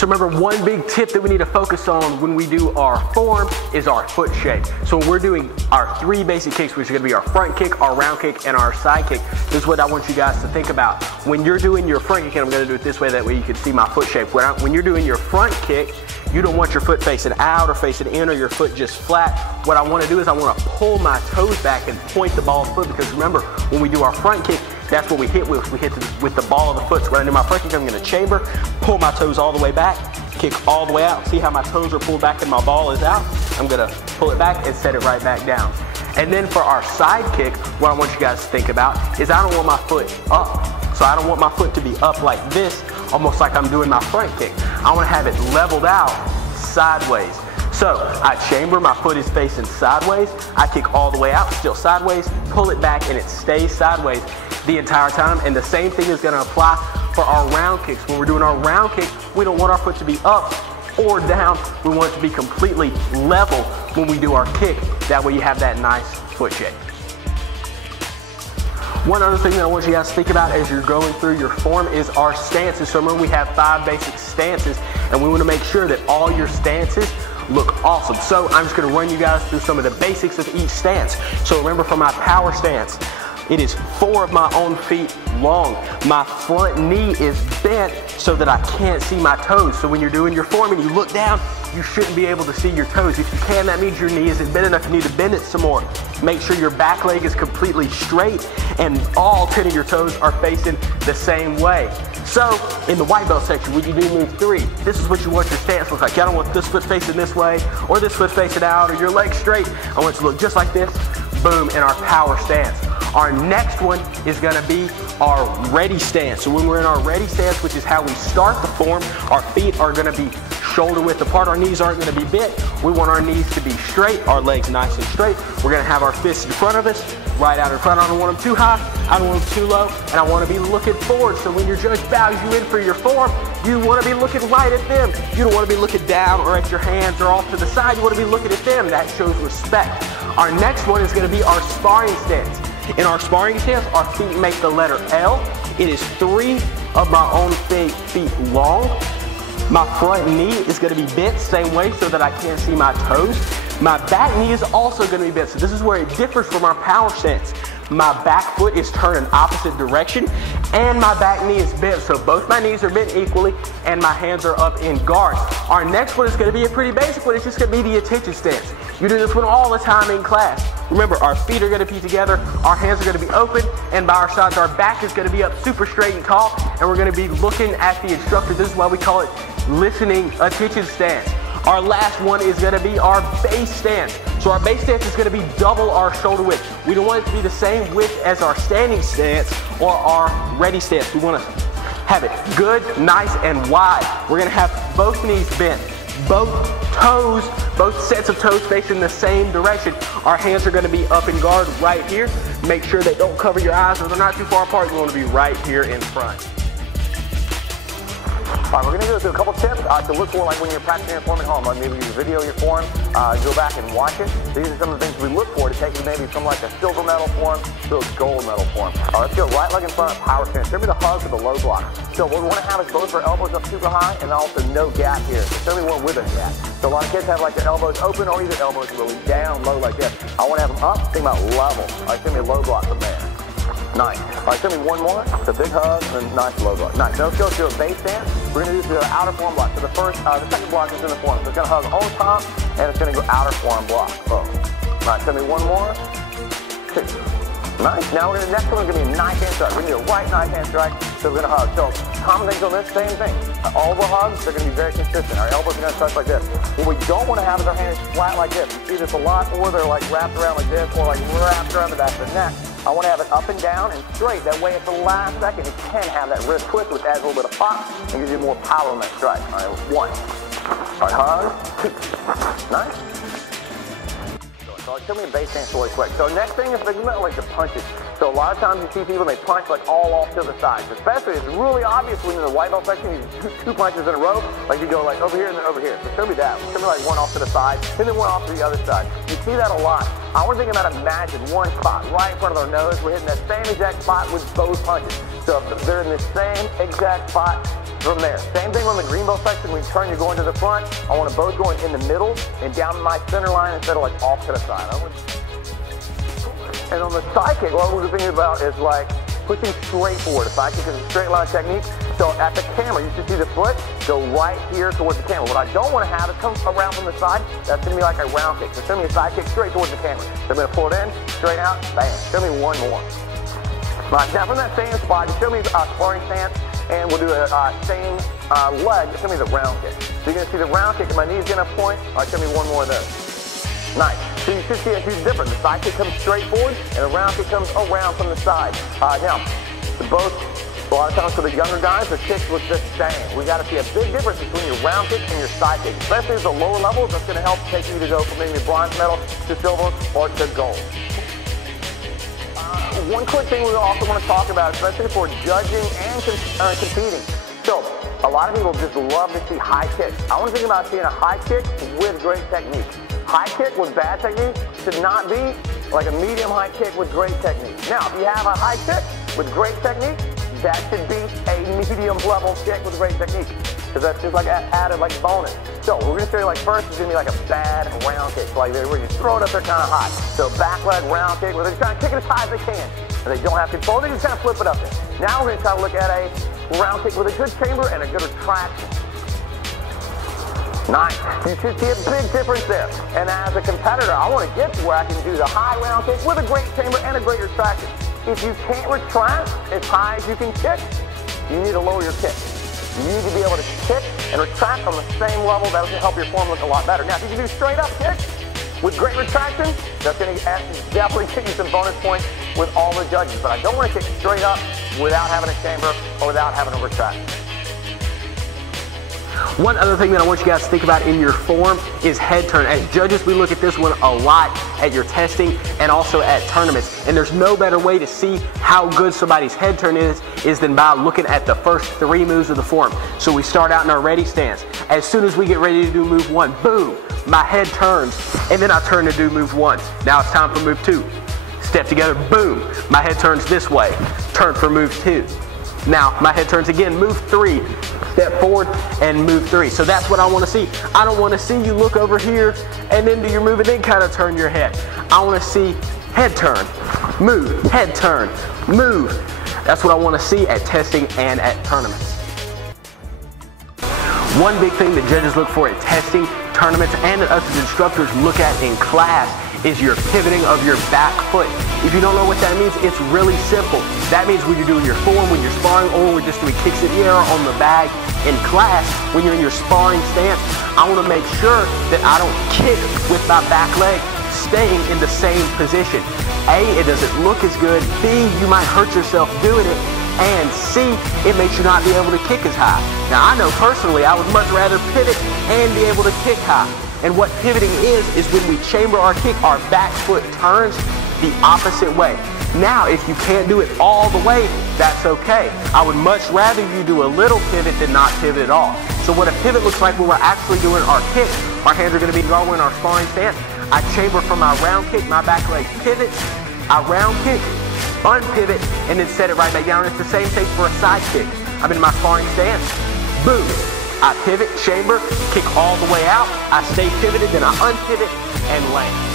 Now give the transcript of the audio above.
So remember, one big tip that we need to focus on when we do our form is our foot shape. So when we're doing our 3 basic kicks, which is gonna be our front kick, our round kick, and our side kick, this is what I want you guys to think about. When you're doing your front kick, and I'm gonna do it this way, that way you can see my foot shape. When you're doing your front kick, you don't want your foot facing out or facing in or your foot just flat. What I wanna do is I wanna pull my toes back and point the ball of the foot, because remember, when we do our front kick, that's what we hit with. We hit with the ball of the foot. So when I do my front kick, I'm gonna chamber, pull my toes all the way back, kick all the way out. See how my toes are pulled back and my ball is out? I'm gonna pull it back and set it right back down. And then for our side kick, what I want you guys to think about is I don't want my foot up. So I don't want my foot to be up like this, almost like I'm doing my front kick. I wanna have it leveled out sideways. So I chamber, my foot is facing sideways, I kick all the way out, still sideways, pull it back and it stays sideways the entire time. And the same thing is gonna apply for our round kicks. When we're doing our round kick, we don't want our foot to be up or down. We want it to be completely level when we do our kick. That way you have that nice foot shape. One other thing that I want you guys to think about as you're going through your form is our stances. So remember, we have 5 basic stances, and we want to make sure that all your stances look awesome. So I'm just going to run you guys through some of the basics of each stance. So remember, for my power stance, it is 4 of my own feet long. My front knee is bent so that I can't see my toes. So when you're doing your form and you look down, you shouldn't be able to see your toes. If you can, that means your knee isn't bent enough. You need to bend it some more. Make sure your back leg is completely straight and all 10 of your toes are facing the same way. So in the white belt section, when you do move 3, this is what you want your stance to look like. I don't want this foot facing this way or this foot facing out or your leg straight. I want it to look just like this, boom, in our power stance. Our next one is gonna be our ready stance. So when we're in our ready stance, which is how we start the form, our feet are gonna be shoulder width apart. Our knees aren't gonna be bent. We want our knees to be straight, our legs nice and straight. We're gonna have our fists in front of us, right out in front. I don't want them too high, I don't want them too low, and I wanna be looking forward. So when your judge bows you in for your form, you wanna be looking right at them. You don't wanna be looking down or at your hands or off to the side. You wanna be looking at them. That shows respect. Our next one is gonna be our sparring stance. In our sparring stance, our feet make the letter L. It is 3 of my own feet long. My front knee is gonna be bent same way so that I can't see my toes. My back knee is also gonna be bent. So this is where it differs from our power stance. My back foot is turned in opposite direction and my back knee is bent. So both my knees are bent equally and my hands are up in guard. Our next one is gonna be a pretty basic one. It's just gonna be the attention stance. You do this one all the time in class. Remember, our feet are gonna be together, our hands are gonna be open, and by our sides, our back is gonna be up super straight and tall, and we're gonna be looking at the instructor. This is why we call it listening attention stance. Our last one is gonna be our base stance. So our base stance is gonna be double our shoulder width. We don't want it to be the same width as our standing stance or our ready stance. We wanna have it good, nice, and wide. We're gonna have both knees bent, both toes, both sets of toes facing the same direction. Our hands are gonna be up in guard right here. Make sure they don't cover your eyes or they're not too far apart. You wanna be right here in front. All right, we're going to go through a couple tips to look for, like when you're practicing your form at home. Like maybe you video your form, go back and watch it. These are some of the things we look for to take you maybe from like a silver medal form to a gold medal form. All right, let's go right leg in front, power stance. Show me the hug or the low block. So what we want to have is both our elbows up super high and also no gap here. So show me one with a gap. So a lot of kids have like their elbows open or either elbows really down low like this. I want to have them up, think about level. All right, show me a low block from there. Nice. All right, show me one more. It's a big hug and a nice low block. Nice. Now let's go to a base stance. We're going to do the outer form block. So the second block is in the form. So it's going to hug on top and it's going to go outer form block. Boom. All right, show me one more. 2. Nice. Now the next one is going to be a nice hand strike. We're going to do a right nice hand strike. So we're going to hug. So common things on this, same thing. All the hugs, they're going to be very consistent. Our elbows are going to touch like this. What we don't want to have is our hands flat like this. You see this a lot, or they're like wrapped around like this, or like wrapped around the back of the neck. I want to have it up and down and straight. That way at the last second, you can have that wrist twist, which adds a little bit of pop and gives you more power on that strike. All right, 1. All right, hug. 2. Nice. So show me a base stance really quick. So next thing is like the punches. So a lot of times you see people, they punch like all off to the side. Especially, it's really obvious when in the white belt section, you do 2 punches in a row, like you go like over here and then over here. So show me that. Show me like one off to the side, and then one off to the other side. You see that a lot. I want to think about imagine one spot right in front of our nose. We're hitting that same exact spot with both punches. So they're in the same exact spot from there. Same thing on the green belt section. When you turn, you're going to the front. I want them both going in the middle and down my center line instead of like off to the side. And on the side kick, what we're thinking about is like pushing straight forward. A side kick is a straight line technique. So at the camera, you should see the foot go right here towards the camera. What I don't want to have is come around from the side. That's going to be like a round kick. So show me a side kick straight towards the camera. So I'm going to pull it in, straight out, bam. Show me one more. All right, now from that same spot, you show me a sparring stance, and we'll do a same leg. Show me the round kick. So you're going to see the round kick, and my knee's going to point. All right, show me one more of those. Nice. So you should see a huge difference. The side kick comes straight forward, and the round kick comes around from the side. Now, a lot of times for the younger guys, the kicks look the same. We got to see a big difference between your round kick and your side kick, especially at the lower levels. That's going to help take you to go from maybe bronze medal to silver or to gold. One quick thing we also want to talk about, especially for judging and competing. So, a lot of people just love to see high kicks. I want to think about seeing a high kick with great technique. High kick with bad technique should not be like a medium high kick with great technique. Now, if you have a high kick with great technique, that should be a medium level kick with great technique, because that's just like added like bonus. So we're going to show you like first it's going to be like a bad round kick, like where you throw it up there kind of high. So back leg round kick where they're trying to kick it as high as they can, and they don't have control. They just kind of flip it up there. Now we're going to try to look at a round kick with a good chamber and a good retraction. Nice. You should see a big difference there. And as a competitor, I want to get to where I can do the high round kick with a great chamber and a great retraction. If you can't retract as high as you can kick, you need to lower your kick. You need to be able to kick and retract on the same level. That's going to help your form look a lot better. Now, if you can do straight up kicks with great retraction, that's going to definitely get you some bonus points with all the judges. But I don't want to kick straight up without having a chamber or without having a retraction. One other thing that I want you guys to think about in your form is head turn. As judges, we look at this one a lot at your testing and also at tournaments. And there's no better way to see how good somebody's head turn is than by looking at the first 3 moves of the form. So we start out in our ready stance. As soon as we get ready to do move 1, boom, my head turns, and then I turn to do move 1. Now it's time for move 2. Step together, boom, my head turns this way. Turn for move 2. Now my head turns again, move 3. Step forward and move 3. So that's what I want to see. I don't want to see you look over here and then do your move and then kind of turn your head. I want to see head turn, move, head turn, move. That's what I want to see at testing and at tournaments. One big thing that judges look for at testing, tournaments, and that us as instructors look at in class is your pivoting of your back foot. If you don't know what that means, it's really simple. That means when you're doing your form, when you're sparring, or we're just doing kicks in the air on the bag. In class, when you're in your sparring stance, I want to make sure that I don't kick with my back leg staying in the same position. A, it doesn't look as good. B, you might hurt yourself doing it. And C, it makes you not be able to kick as high. Now I know personally I would much rather pivot and be able to kick high. And what pivoting is when we chamber our kick, our back foot turns the opposite way. Now, if you can't do it all the way, that's okay. I would much rather you do a little pivot than not pivot at all. So what a pivot looks like when we're actually doing our kick, our hands are going to be going in our sparring stance. I chamber from my round kick, my back leg pivots, I round kick, unpivot, and then set it right back down. It's the same thing for a side kick. I'm in my sparring stance, boom. I pivot, chamber, kick all the way out. I stay pivoted, then I unpivot and land.